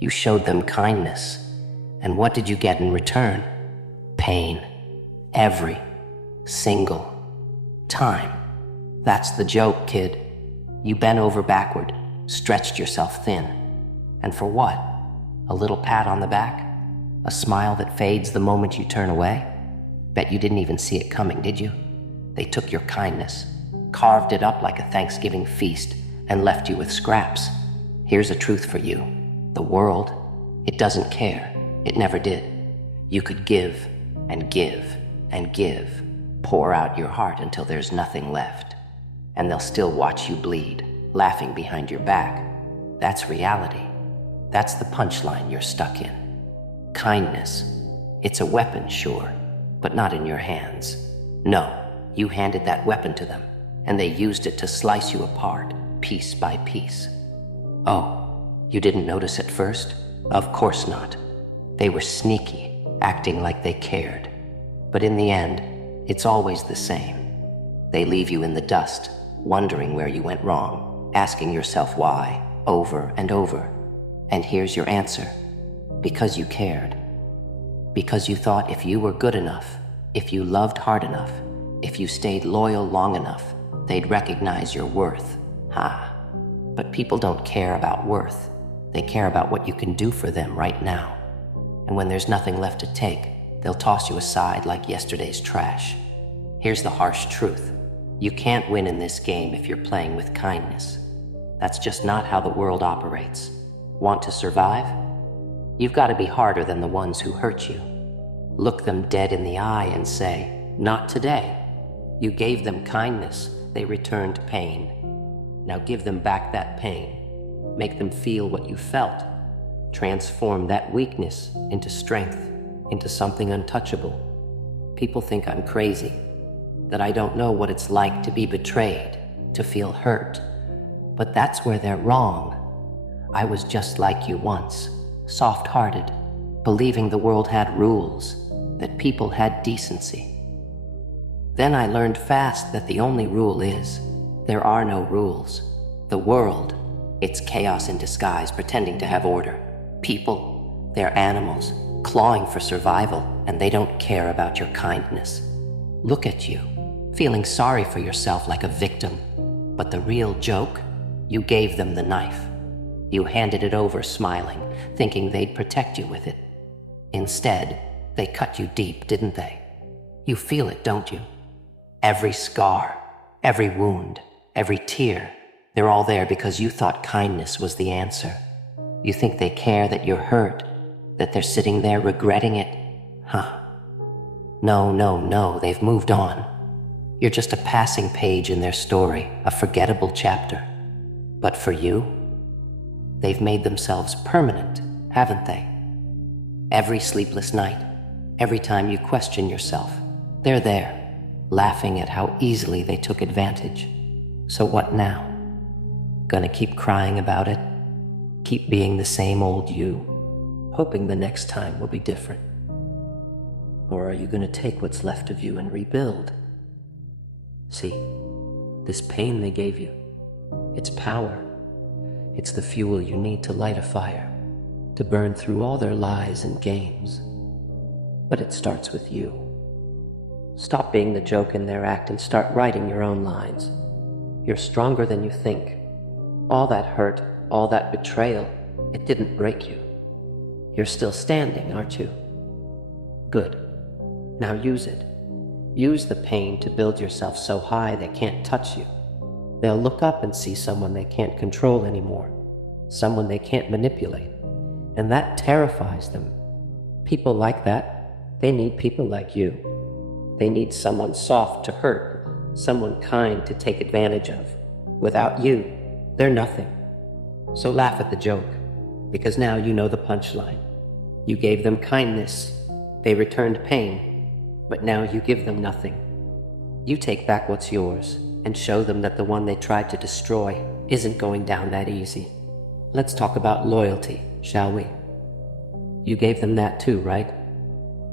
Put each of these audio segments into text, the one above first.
You showed them kindness. And what did you get in return? Pain. Every single time. That's the joke, kid. You bent over backward, stretched yourself thin. And for what? A little pat on the back? A smile that fades the moment you turn away? Bet you didn't even see it coming, did you? They took your kindness, carved it up like a Thanksgiving feast, and left you with scraps. Here's a truth for you. The world, it doesn't care. It never did. You could give and give and give, pour out your heart until there's nothing left. And they'll still watch you bleed, laughing behind your back. That's reality. That's the punchline you're stuck in. Kindness. It's a weapon, sure, but not in your hands. No, you handed that weapon to them, and they used it to slice you apart, piece by piece. Oh, you didn't notice at first? Of course not. They were sneaky, acting like they cared. But in the end, it's always the same. They leave you in the dust, wondering where you went wrong, asking yourself why, over and over. And here's your answer. Because you cared. Because you thought if you were good enough, if you loved hard enough, if you stayed loyal long enough, they'd recognize your worth. Ha. But people don't care about worth. They care about what you can do for them right now. And when there's nothing left to take, they'll toss you aside like yesterday's trash. Here's the harsh truth. You can't win in this game if you're playing with kindness. That's just not how the world operates. Want to survive? You've got to be harder than the ones who hurt you. Look them dead in the eye and say, not today. You gave them kindness, they returned pain. Now give them back that pain. Make them feel what you felt. Transform that weakness into strength, into something untouchable. People think I'm crazy, that I don't know what it's like to be betrayed, to feel hurt. But that's where they're wrong. I was just like you once, soft-hearted, believing the world had rules, that people had decency. Then I learned fast that the only rule is, there are no rules. The world, it's chaos in disguise, pretending to have order. People, they're animals, clawing for survival, and they don't care about your kindness. Look at you, feeling sorry for yourself like a victim. But the real joke, you gave them the knife. You handed it over smiling, thinking they'd protect you with it. Instead, they cut you deep, didn't they? You feel it, don't you? Every scar, every wound, every tear, they're all there because you thought kindness was the answer. You think they care that you're hurt, that they're sitting there regretting it? Huh. No, they've moved on. You're just a passing page in their story, a forgettable chapter. But for you, they've made themselves permanent, haven't they? Every sleepless night, every time you question yourself, they're there, laughing at how easily they took advantage. So what now? Gonna keep crying about it? Keep being the same old you, hoping the next time will be different? Or are you gonna take what's left of you and rebuild? See, this pain they gave you, it's power. It's the fuel you need to light a fire, to burn through all their lies and games. But it starts with you. Stop being the joke in their act and start writing your own lines. You're stronger than you think. All that hurt, all that betrayal, it didn't break you. You're still standing, aren't you? Good. Now use it. Use the pain to build yourself so high they can't touch you. They'll look up and see someone they can't control anymore, someone they can't manipulate, and that terrifies them. People like that, they need people like you. They need someone soft to hurt, someone kind to take advantage of. Without you, they're nothing. So laugh at the joke, because now you know the punchline. You gave them kindness, they returned pain, but now you give them nothing. You take back what's yours and show them that the one they tried to destroy isn't going down that easy. Let's talk about loyalty, shall we? You gave them that too, right?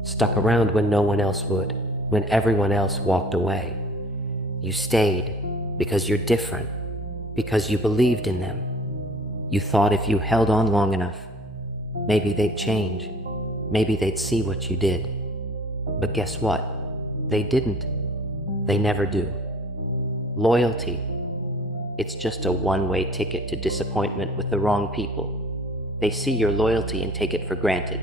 Stuck around when no one else would, when everyone else walked away. You stayed because you're different, because you believed in them. You thought if you held on long enough, Maybe they'd change. Maybe they'd see what you did. But guess what? They didn't. They never do. Loyalty. It's just a one-way ticket to disappointment with the wrong people. They see your loyalty and take it for granted.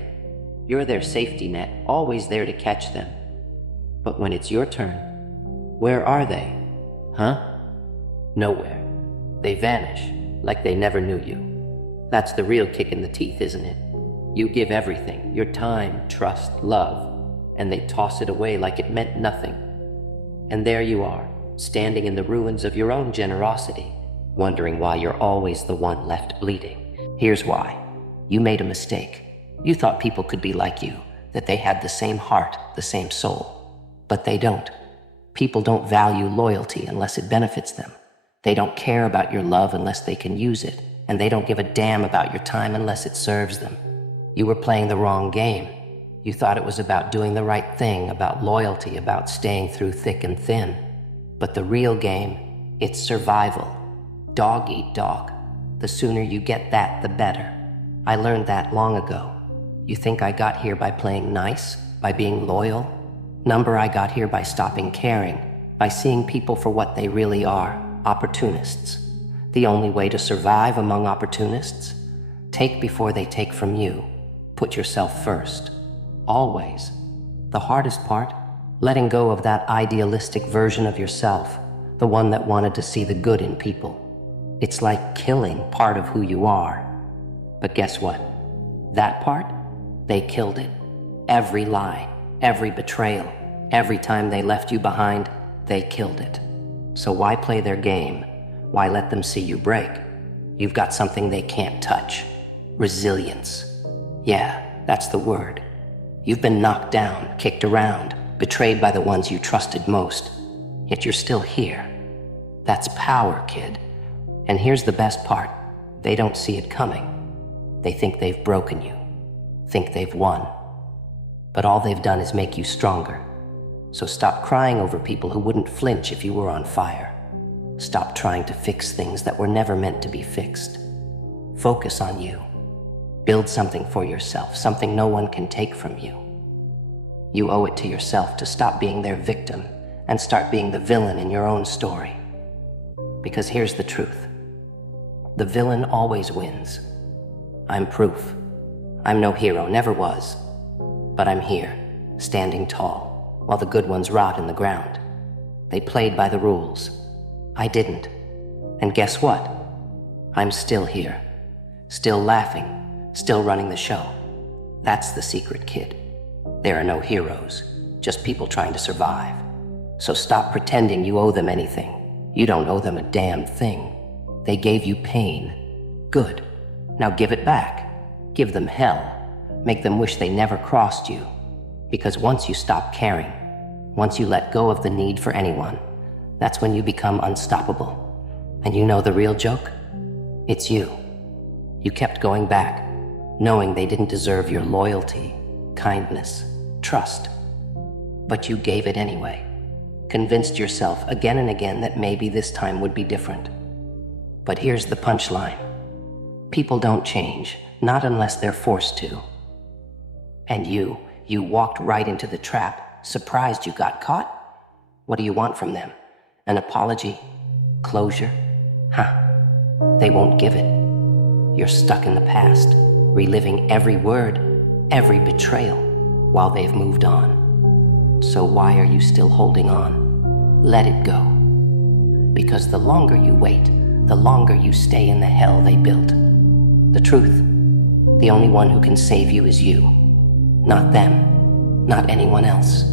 You're their safety net, always there to catch them. But when it's your turn, where are they? Huh? Nowhere. They vanish, like they never knew you. That's the real kick in the teeth, isn't it? You give everything, your time, trust, love, and they toss it away like it meant nothing. And there you are, standing in the ruins of your own generosity, wondering why you're always the one left bleeding. Here's why. You made a mistake. You thought people could be like you, that they had the same heart, the same soul. But they don't. People don't value loyalty unless it benefits them. They don't care about your love unless they can use it, and they don't give a damn about your time unless it serves them. You were playing the wrong game. You thought it was about doing the right thing, about loyalty, about staying through thick and thin. But the real game, it's survival. Dog eat dog. The sooner you get that, the better. I learned that long ago. You think I got here by playing nice, by being loyal? Number, I got here by stopping caring, by seeing people for what they really are, opportunists. The only way to survive among opportunists? Take before they take from you. Put yourself first. Always. The hardest part? Letting go of that idealistic version of yourself, the one that wanted to see the good in people. It's like killing part of who you are. But guess what? That part? They killed it. Every lie, every betrayal, every time they left you behind, they killed it. So why play their game? Why let them see you break? You've got something they can't touch. Resilience. Yeah, that's the word. You've been knocked down, kicked around, betrayed by the ones you trusted most. Yet you're still here. That's power, kid. And here's the best part. They don't see it coming. They think they've broken you. Think they've won. But all they've done is make you stronger. So stop crying over people who wouldn't flinch if you were on fire. Stop trying to fix things that were never meant to be fixed. Focus on you. Build something for yourself, something no one can take from you. You owe it to yourself to stop being their victim and start being the villain in your own story. Because here's the truth. The villain always wins. I'm proof. I'm no hero, never was. But I'm here, standing tall, while the good ones rot in the ground. They played by the rules. I didn't. And guess what? I'm still here. Still laughing. Still running the show. That's the secret, kid. There are no heroes, just people trying to survive. So stop pretending you owe them anything. You don't owe them a damn thing. They gave you pain. Good. Now give it back. Give them hell. Make them wish they never crossed you. Because once you stop caring, once you let go of the need for anyone, that's when you become unstoppable. And you know the real joke? It's you. You kept going back, knowing they didn't deserve your loyalty, kindness, trust. But you gave it anyway. Convinced yourself again and again that maybe this time would be different. But here's the punchline. People don't change, not unless they're forced to. And you walked right into the trap, surprised you got caught? What do you want from them? An apology? Closure? They won't give it. You're stuck in the past, reliving every word, every betrayal, while they've moved on. So why are you still holding on? Let it go. Because the longer you wait, the longer you stay in the hell they built. The truth, the only one who can save you is you. Not them, not anyone else.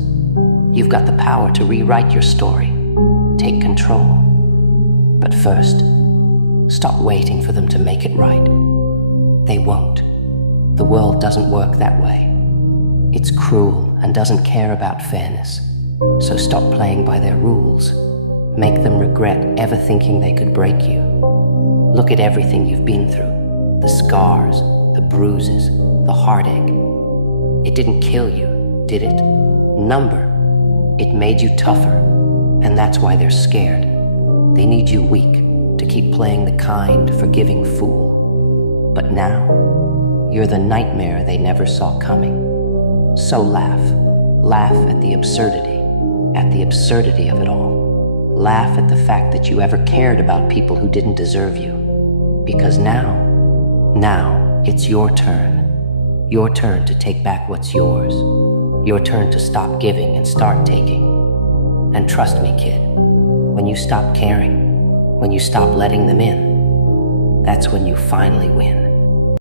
You've got the power to rewrite your story. Take control. But first, stop waiting for them to make it right. They won't. The world doesn't work that way. It's cruel and doesn't care about fairness. So stop playing by their rules. Make them regret ever thinking they could break you. Look at everything you've been through. The scars, the bruises, the heartache. It didn't kill you, did it? Number. It made you tougher. And that's why they're scared. They need you weak to keep playing the kind, forgiving fool. But now, You're the nightmare they never saw coming. So laugh. Laugh at the absurdity of it all. Laugh at the fact that you ever cared about people who didn't deserve you. Because now, it's your turn. Your turn to take back what's yours. Your turn to stop giving and start taking. And trust me, kid, when you stop caring, when you stop letting them in, that's when you finally win.